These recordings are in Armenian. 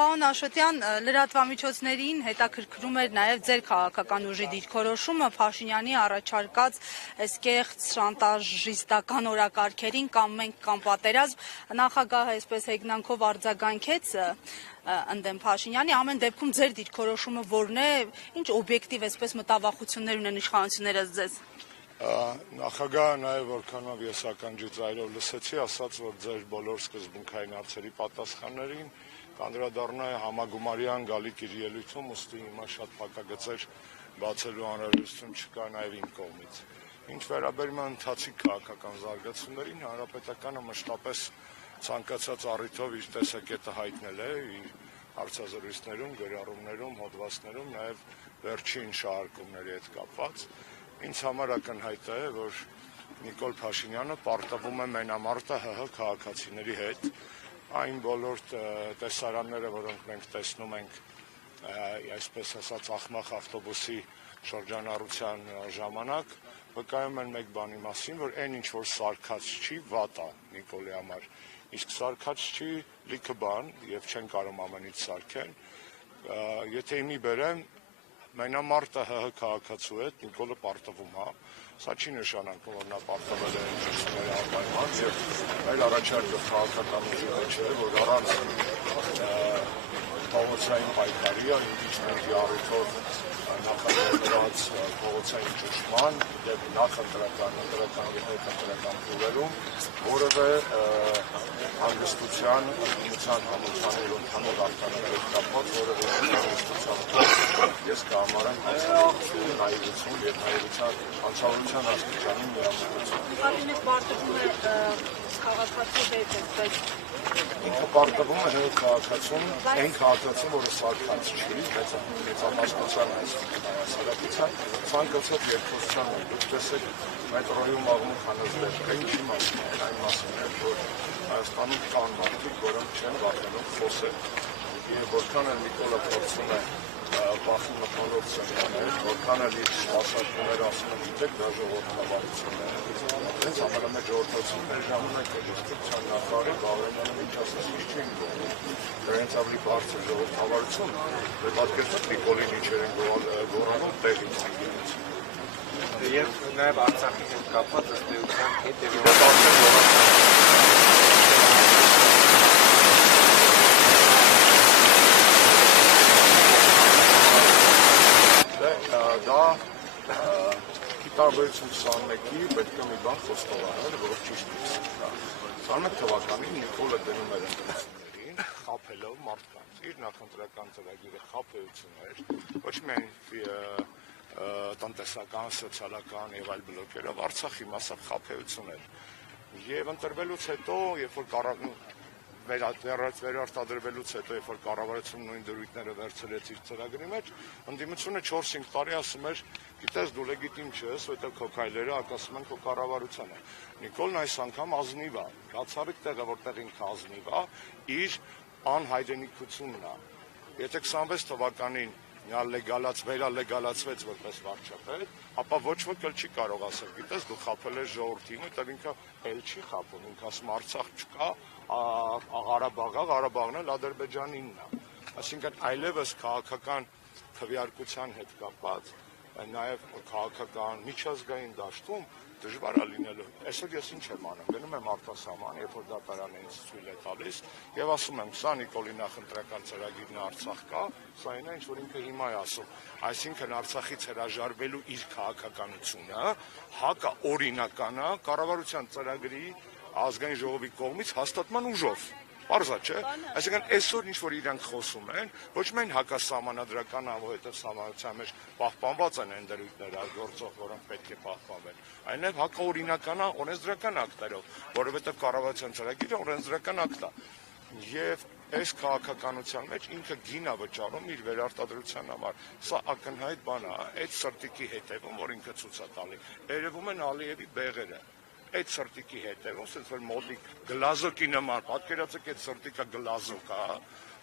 Պարոն Աշոտյան, լրատվամիջոցներին հետաքրքրում էր նաև ձեր քաղաքական ուժի դիրքորոշումը Փաշինյանի առաջարկած այս կեղծ շանտաժիստական օրակարգերին կամ մենք կամ պատերազմ, նախագահը այսպես հեգնանքով արձագանքեց ընդդեմ Փաշինյանի, ամեն դեպքում ձեր դիրքորոշումը որն է, ինչ օբյեկտիվ այսպես մտավախություններ ունեն իշխանությունները ձեզ։ Նախագահը նաև որքանով ես ականջի ծայրով լսեցի, ասաց, որ ձեր բոլոր սկզբունքային հարցերի պատասխաններին կանդրադառնա համագումարյան գալիք իր ելույթում, ուստի հիմա շատ փակագծեր բացելու անհրաժեշտություն չկա նաև իմ կողմից։ Ինչ վերաբերում է ընթացիկ քաղաքական զարգացումներին, հանրապետականը մշտապես ցանկացած առիթով իր տեսակետը հայտնել է իր հարցազրույցներում, գրառումներում, հոդվածներում, նաև վերջին շահարկումների հետ կապված։ Ինձ համար ակնհայտ է, որ Նիկոլ Փաշինյանը պարտվում է մենամարտը ՀՀ քաղաքացիների հետ, այն բոլոր տեսարանները, որոնք մենք տեսնում ենք, այսպես ասած, աղմախ ավտոբուսի շրջանառության ժամանակ, վկայում են մեկ բանի մասին, որ այն ինչ որ սարքած չի, վատ է Նիկոլի համար, իսկ սարքած չի լիքը բան, եւ չեն կարող ամենից սարքեն, եթե իմի բերեմ, մենամարտը ՀՀ քաղաքացու հետ Նիկոլը պարտվում է, սա չի նշանակում, որ նա պարտվել է ընտրությունների անպայման եւ այլ առաջարկը քաղաքական ուժի մեջ է, որ առանց փողոցային պայքարի, իմպիչմենտի առիթով նախաձեռնված փողոցային ճնշման եւ նախընտրական փուլերում որևէ հանգստության, ըմբռնության համալսաների ընդհանուր արտանետեր կապված որևէ հանգստության ես կհամարեմ հայրություն եւ հայրության անցալության աստիճանի միամտություն։ Նկատինեք պարտվում է քաղաքացու հետ այսպես ինքը պարտվում է հենց քաղաքացուն, այն քաղաքացուն, որը սարքած չի, մեծամասնության հասարակության, ցանկացած երկխոսության է։ Դուք տեսեք մետրոյում աղմուկ հանձնել, ինչի մասին է, այն մասին է, որ Հայաստանում կան մարդիկ, որոնք չեն վախենում խոսել։ Եվ որքան էլ Նիկոլը փորձում է բախի մթնոլորտ սեղանել, որքան էլ իր սպասարկումները ասում են, գիտեք, դա ժողովրդավարություն է։ Հենց ամենամեծ ժողովրդավարությունների ժամանակ դիպչության նախարարը Բաղրամյանը ինչ ասաց, ինչ չեն գոհում։ Դրանից ավելի բարձր ժողովրդավարություն, պատկերացրեք Նիկոլին ինչեր են գոռանում տեղից եկելուց։ Եվ նաև Արցախի հետ կապված ըստ էության հետևյալ դա տարբերություն 21-ի պետք է մի բան խոստովանել, որ ճիշտ է։ 21 թվականին Նիկոլը դնում էր ընտրություններին, խաբելով մարդկանց։ Իր նախընտրական ծրագիրը խաբեություն էր, ոչ միայն տնտեսական, սոցիալական եւ այլ բլոկերով, Արցախի մասամբ խաբեություն էր։ Եվ ընտրվելուց հետո, երբ որ վերարտադրվելուց հետո, երբ որ կառավարությունը նույն դրույթները վերցրեց իր ծրագրի մեջ, ընդդիմությունը 4-5 տարի ասում էր, գիտես դու լեգիտիմ չես, որտեղ քո քայլերը ակասում են քո կառավարությանը։ Նիկոլն այս անգամ ազնիվ է, բացառիկ տեղը, որտեղ ինքը ազնիվ է, իր անհայրենիքությունն է։ Եթե 26 թվականին վերալեգալացվեց որպես վարչապետ, ապա ոչ ոք էլ չի կարող ասել, գիտես դու խաբել ես ժողովրդին, որտեղ ինքը էլ չի խաբում, ինքը ասում Արցախ չկա, Ղարաբաղն էլ Ադրբեջանինն է։ Այսինքն այլևս քաղաքական քվեարկության հետ կապված, նաև քաղաքական միջազգային դաշտում դժվար է լինելու։ Այսօր ես ինչ եմ անում, գնում եմ արտասահման, երբ որ դատարանը ինձ թույլ է տալիս եւ ասում եմ, սա Նիկոլի նախընտրական ծրագիրն է, Արցախ կա, սա այն է, ինչ որ ինքը հիմա է ասում։ Այսինքն Արցախից հրաժարվելու իր քաղաքականությունը հակա օրինական է կառավարության ծրագրի ազգային ժողովի կողմից հաստատման ուժով։ Պարզ է, չէ՞։ Այսինքն այսօր ինչ որ իրանք խոսում են, ոչ միայն հակասահմանադրական ամոհետը սահմանության մեջ պահպանված են այն դրույթները գործող, որոնք պետք է պահպանվեն, այլև հակաօրինական օրենսդրական ակտերով, որովհետև կառավարության ծրագիրը օրենսդրական ակտ է։ Եվ այս քաղաքականության մեջ ինքը գին է վճարում իր վերարտադրության համար։ Սա ակնհայտ բան է, այդ սրտիկի հետևում, որ ինքը ցույց է տալի, երևում են Ալիևի բեղերը։ Այդ սրտիկի հետևում, ասես որ մոտիկ գլազոկի նման, պատկերացրեք այդ սրտիկը գլազոկ է,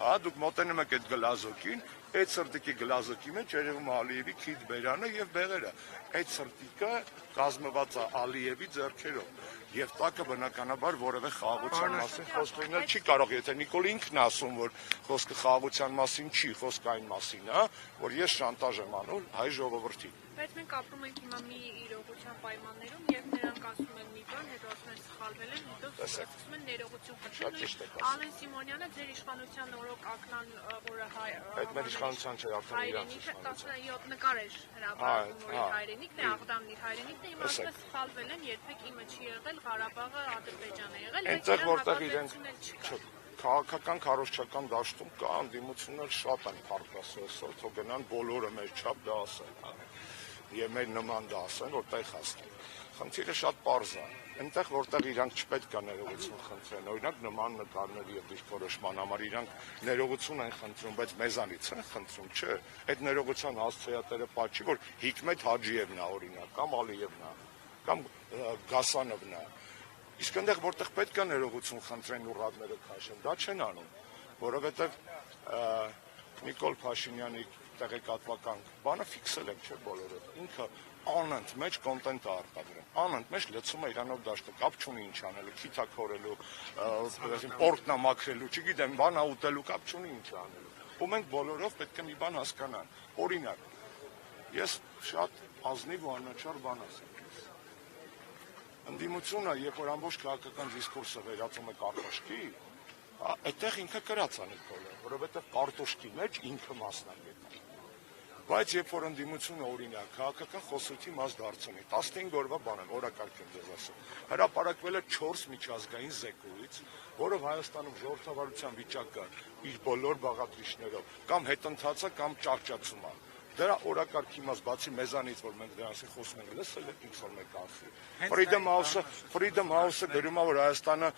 հա, դուք մոտենում եք այդ գլազոկին, այդ սրտիկի գլազոկի մեջ երևում է Ալիևի քիթ բերանը եւ բեղերը։ Այդ սրտիկը կազմված է Ալիևի ձեռքերով։ Եվ տակը բնականաբար որևէ խաղաղության մասին խոսք լինել չի կարող, եթե Նիկոլ ինքն ասում, որ խոսքը խաղաղության մասին չի, խոսքը այն մասին է, որ ես շանտաժ եմ անում հայ ժողովրդին։ Բայց մենք ապրում ենք հիմա մի իրողության պայմաններում, երբ նրանք ասում են մի բան, հետո ասում են սխալվել են, հետո ասում են ներողություն խնդրել։ Ալեն Սիմոնյանը ձեր իշխանության օրոք ակնան, որը Այդ մեր իշխանության չէ, արդեն իրանց իշխանության։ 17 նկար էր հրապարակում, որ հայրենիքն է, Աղդամն իր հայրենիքն է, հիմա ասում է սխալվել են, երբեք իմը չի եղել, Ղարաբաղը Ադրբեջան է եղել, այնտեղ որտեղ իրենք քաղաքական քարոզչական դաշտում կա անդիմություններ շատ են փառքասոսը, թող գնան բոլորը մեր չափ դա ասեն, եւ մեր նման դա ասեն, որ տեղ հասնեն։ Խնդիրը շատ պարզ է։ Այնտեղ որտեղ իրանք չպետք է ներողություն խնդրեն, օրինակ նման նկարների եւ դիրքորոշման համար իրանք ներողություն են խնդրում, բայց մեզանից են խնդրում, չէ։ Այդ ներողության հասցեատերը պատճի, որ Հիկմետ Հաջիևն է օրինակ, կամ Ալիևն է, կամ Գասանովն է։ Իսկ այնտեղ որտեղ պետք է ներողություն խնդրեն ու ռադները քաշեն, դա չեն անում, որովհետեւ Նիկոլ Փաշինյանի տեղեկատվական բանը ֆիքսել եմ, չէ՞ բոլորը։ Ինքը անընդմեջ կոնտենտ է արտադրում, անընդմեջ լցում է իրանով դաշտը, կապ չունի ինչ անելու, քիթակորելու, պորտնա մաքրելու, չգիտեմ, բանա ուտելու, կապ չունի ինչ անելու։ Ու մենք բոլորով պետք է մի բան հասկանանք։ Օրինակ, ես շատ ազնիվ ու անաչառ բան ասեմ։ Ընդդիմությունը, երբ որ ամբողջ քաղաքական դիսկուրսը վերածում է կարտոշկի, այդտեղ ինքը կրած է Նիկոլը, որովհետև կարտոշկի մեջ ինքը մասնագետ է։ Բայց երբ որ ընդդիմությունը օրինակ քաղաքական խոսույթի մաս դարձնի, 15 օրվա բան եմ, օրակարգ եմ ձեզ ասում, հրապարակվել է 4 միջազգային զեկույց, որով Հայաստանում ժողովրդավարության վիճակը իր բոլոր բաղադրիչներով կամ հետընթացը կամ ճահճացում է։ Դրա օրակարգի մաս բացի մեզանից, որ մենք դրանից խոսում ենք, լսել եք ինչ որ մեկ ասի։ Freedom House-ը գրում է, որ Հայաստանը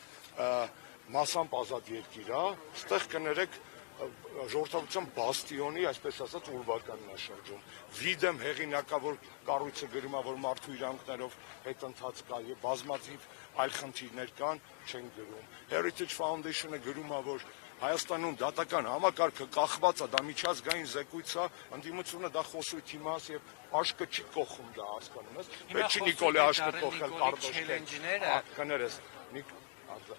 մասամբ ազատ երկիր է, ստեղ կներեք ժողովրդավարության բաստիոնի, այսպես ասած, ուրվականն է շրջում։ Վիդեմ հեղինակավոր կառույցը գրում է, որ մարդու իրանքներով հետընթաց կա եւ բազմաթիվ այլ խնդիրներ կան, չեն գրում։ Heritage Foundation-ը գրում է, որ Հայաստանում դատական համակարգը կախված է, դա միջազգային զեկույց է, ընդդիմությունը դա խոսույթի մաս եւ աշկը չի կողում դա, հասկանում ես։ Պետք չի Նիկոլի աշկը կողել կարտոշկը։ Կներես,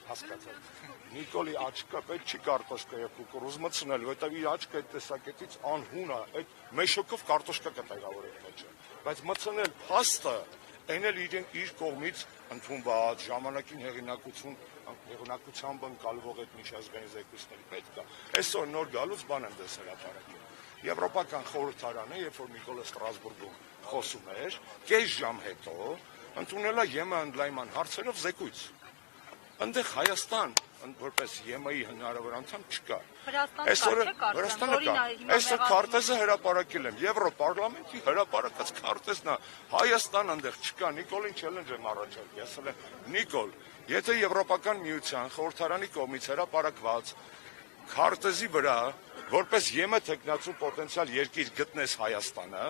հասկացա։ Նիկոլի աչքը պետք չի կարտոշկա եւ կուկուռուզ մտցնել, որովհետեւ իր աչքը այդ տեսակետից անհուն է, այդ մեշոկով կարտոշկա կտեղավորել մեջը։ Բայց մտցնել փաստը, այն էլ իր կողմից ընդունված ժամանակին հեղինակությամբ ընկալվող այդ միջազգային զեկույցների պետք է։ Այսօր նոր գալուց բան եմ դες հրապարակել։ Եվրոպական խորհրդարանը, երբ որ Նիկոլը Ստրասբուրգում խոսում էր, կես ժամ հետո ընդունել է ԵՄ ընդլայնման հարցերով զեկույց։ Այնտեղ Հայաստան որպես ԵՄ-ի հնարավոր անդամ չկա։ Վրաստանը կա։ Այսօր քարտեզը հրապարակել եմ, Եվրոպարլամենտի հրապարակած քարտեզն է։ Հայաստան այնտեղ չկա, Նիկոլին չելենջ եմ առաջարկել։ Ասել եմ, Նիկոլ, եթե Եվրոպական միության խորհրդարանի կողմից հրապարակված քարտեզի վրա որպես ԵՄ թեկնածու պոտենցիալ երկիր գտնես Հայաստանը,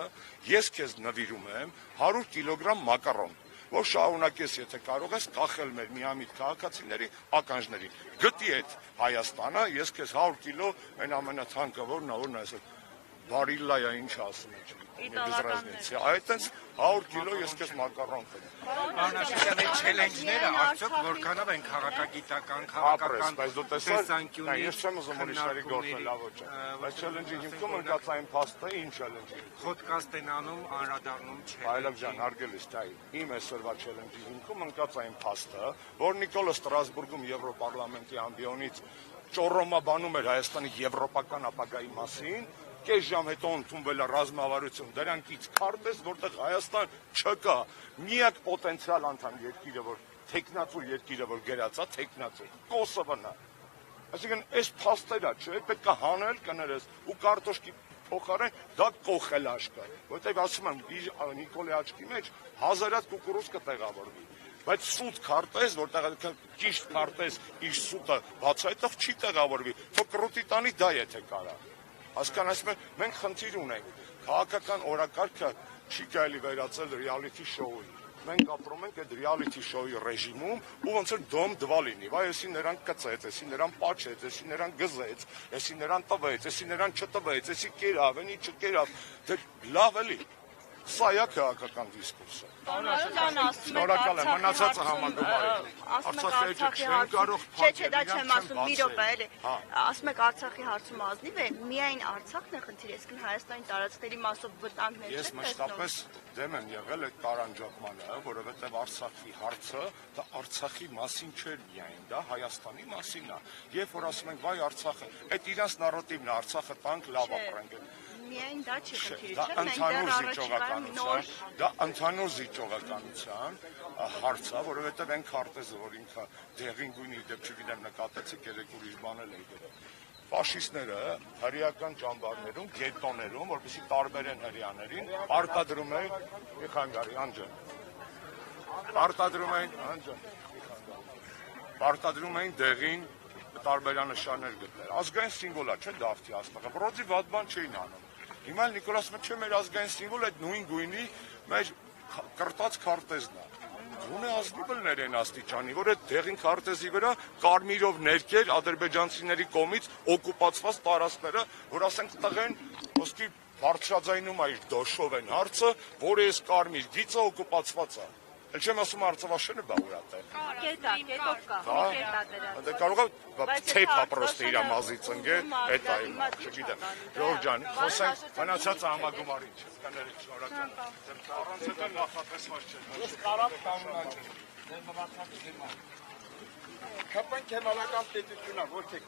ես քեզ նվիրում եմ 100 կիլոգրամ մակարոն, որ շարունակես, եթե կարող ես, կախել մեր միամիտ քաղաքացիների ականջներին։ Գտի այդ Հայաստանը, ես քեզ 100 կիլո այն ամենաթանկը որն է, որն է ասել, բարիլլայա ինչ ասում եք։ Այդտենց 100 կիլո ես քեզ մակարոն կնեմ։ Անաշիկան այդ չելենջները արդյոք որքանով են քաղաքագիտական, քաղաքական տեսանկյունից։ Ես չեմ ուզում որ իշխանի գործել ավոճը։ Բայց չելենջի հիմքում ընկած այն փաստը ինչ չելենջի։ Խոդկաստ են անում, անդրադառնում չէ։ Այլև ջան, հարգելիս, դա իմ այսօրվա չելենջի հիմքում ընկած այն փաստը, որ Նիկոլը Ստրասբուրգում Եվրոպարլամենտի ամբիոնից ճոռոմաբանում էր Հայաստանի եվրոպական ապագայի մասին, կես ժամ հետո ընդունվել է ռազմավարություն, դրանքից քարտեզ, որտեղ Հայաստան չկա, միակ պոտենցիալ անդամ երկիրը, որ թեկնածու երկիրը, որ գերացա, թեկնածու, Կոսովոն է։ Այսինքն, այս փաստերը, չէ, պետք է հանել, կներես, ու կարտոշկի փոխարեն դա կողել աշկը, որտեղ ասում եմ, Նիկոլի աչքի մեջ հազարած կուկուռուզ կտեղավորվի, բայց սուտ քարտեզ, որտեղ ճիշտ քարտեզ իր սուտը բացայտող չի տեղավորվի, թող կռուտի տանի դա եթե կարա։ Հասկանացում եք, մենք խնդիր ունենք, քաղաքական օրակարգը չի կարելի վերածել ռեալիթի շոուի։ Մենք ապրում ենք այդ ռեալիթի շոուի ռեժիմում, ու ոնց որ դոմ դվա լինի, վայ, էսի նրան կծեց, էսի նրան պաչեց, էսի նրան գզեց, էսի նրան տվեց, էսի նրան չտվեց, էսի կերավ, էնի չկերավ, դե լավ էլի։ Սա է քաղաքական դիսկուրսը։ Շնորհակալ եմ, մնացածը համագումարի։ Արցախի չեն կարող Չէ, դա չեմ ասում, մի րոպե, էլի։ Ասում եք Արցախի հարցում ազնիվ է, միայն Արցախն է խնդիրը, այսինքն Հայաստանի տարածքների մասով վտանգներ Ես մշտապես դեմ եմ եղել այդ տարանջատմանը, որովհետև Արցախի հարցը դա Արցախի մասին չէր միայն, դա Հայաստանի մասին է։ Երբ որ ասում ենք վայ Արցախը, այդ իրանց նարատիվն է, Արցախը տանք լավ ապրենք։ Միայն դա չի խնդիրը, Դա չէ՞, ընդհանուր զիջողականության, դա ընդհանուր զիջողականության հարց է, որովհետև այն քարտեզը, որ ինքը դեղին գույնի դեպ չգիտեմ նկատեցիք, երեք ուրիշ բան էլ եկել։ Ֆաշիստները հրեական ճամբարներում, գետոներում, որպեսզի տարբերեն հրեաներին, արտադրում են մի խանգարի անջան։ Արտադրում էին դեղին տարբերանշաններ գտնել։ Ազգային սիմվոլ է, չէ՞ դավթի Աստղը։ Բրոձի վատ բան չէին անում։ Հիմա Նիկոլաս չէ մեր ազգային սիմվոլ այդ նույն գույնի մեր կրտած քարտեզն է։ Ունե ազնիվներ են աստիճանի, որ այդ դեղին քարտեզի վրա կարմիրով ներկեր ադրբեջանցիների կողմից օկուպացված տարածքները, որ ասենք տղեն ոսկի բարձրաձայնում է իր դոշով են հարցը, որ այս կարմիր գիծը օկուպացված է։ Էլ չեմ ասում Արցախաշենը բա ուրա տեղ։ Կետով կա, կետա դրած։ Դե կարող է ցեփա պրոստը իր մազի ծնգե, այդ այլ, չգիտեմ։ Ժորժ ջան, խոսենք մնացած համագումարին, չկաների շնորհակալ։ Առանց դա նախատեսված չէ։ Ես կարամ կանոնաչ։ Դե մնացած դիմա։ Կապան կենալական պետությունա, ոչ թե